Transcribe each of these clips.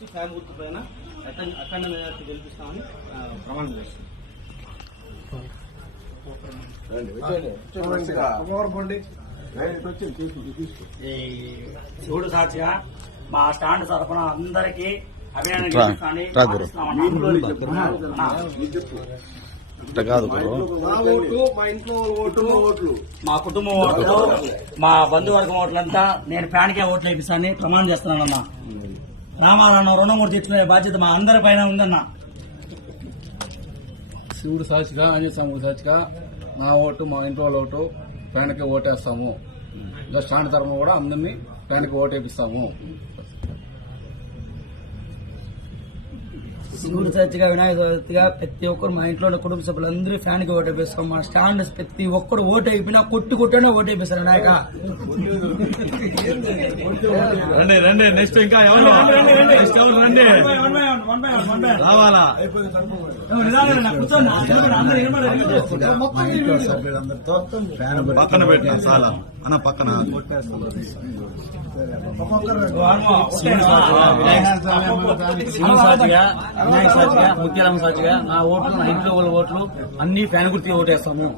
ఇచ్చి ఫ్యాన్ గుర్తు పైన అఖండ మెజార్టీ గెలిపిస్తామని ప్రమాణం ఈ శివుడు సాక్షిగా మా స్టాండ్ తరఫున అందరికి కాదు మా కుటుంబం ఓట్లు. మా బంధువర్గం ఓట్లంతా నేను ఫ్యాన్కే ఓట్లు వేపిస్తానని ప్రమాణం చేస్తున్నానన్నా రామారావు రుణం కూడా తెచ్చుకునే బాధ్యత మా అందరి పైన ఉందన్నా. శివుడు సాక్షిగా ఆంజనేయ స్వామి సాక్షిగా నా ఓటు మా ఇంట్లో వాళ్ళ ఓటు ఫ్యాన్కి ఓటేస్తాము. ఇంకా స్టాండ్ తరమ కూడా అందరినీ ఫ్యాన్కి ఓటేపిస్తాము. శివుడు చర్చిగా వినాయక చవితిగా ప్రతి ఒక్కరు మా ఇంట్లో ఉన్న కుటుంబ సభ్యులందరూ ఫ్యాన్కి ఓటేపిస్తాం మా స్టాండ్ ప్రతి ఒక్కరు ఓటు అయిపోయినా కొట్టు కొట్టనే ఓటేపిస్తారు వినాయక రండి రండి నెక్స్ట్ ఇంకా ఎవరు? నెక్స్ట్ ఎవరు రండి? రావాలా? పక్కన పెట్టిన చాలా. అన్న పక్కన. శివుడు సాక్షిగా వినాయక సాక్షిగా ముత్యాలమ్మ సాక్షిగా నా ఓట్లు నా ఇంట్లో వాళ్ళ ఓట్లు అన్ని ఫ్యాన్ గుర్తి ఓటేస్తాము.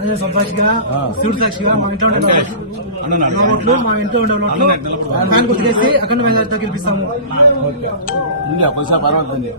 అదే సాక్షిగా శివుడు సాక్షిగా మా ఇంట్లో ఉండే ఓట్లు మా ఇంట్లో ఉండే ఓట్లు ఫ్యాన్ గుర్తుకేసి అక్కడ వేదాలతో గెలిపిస్తాము. కొంచెం పర్వాలేదు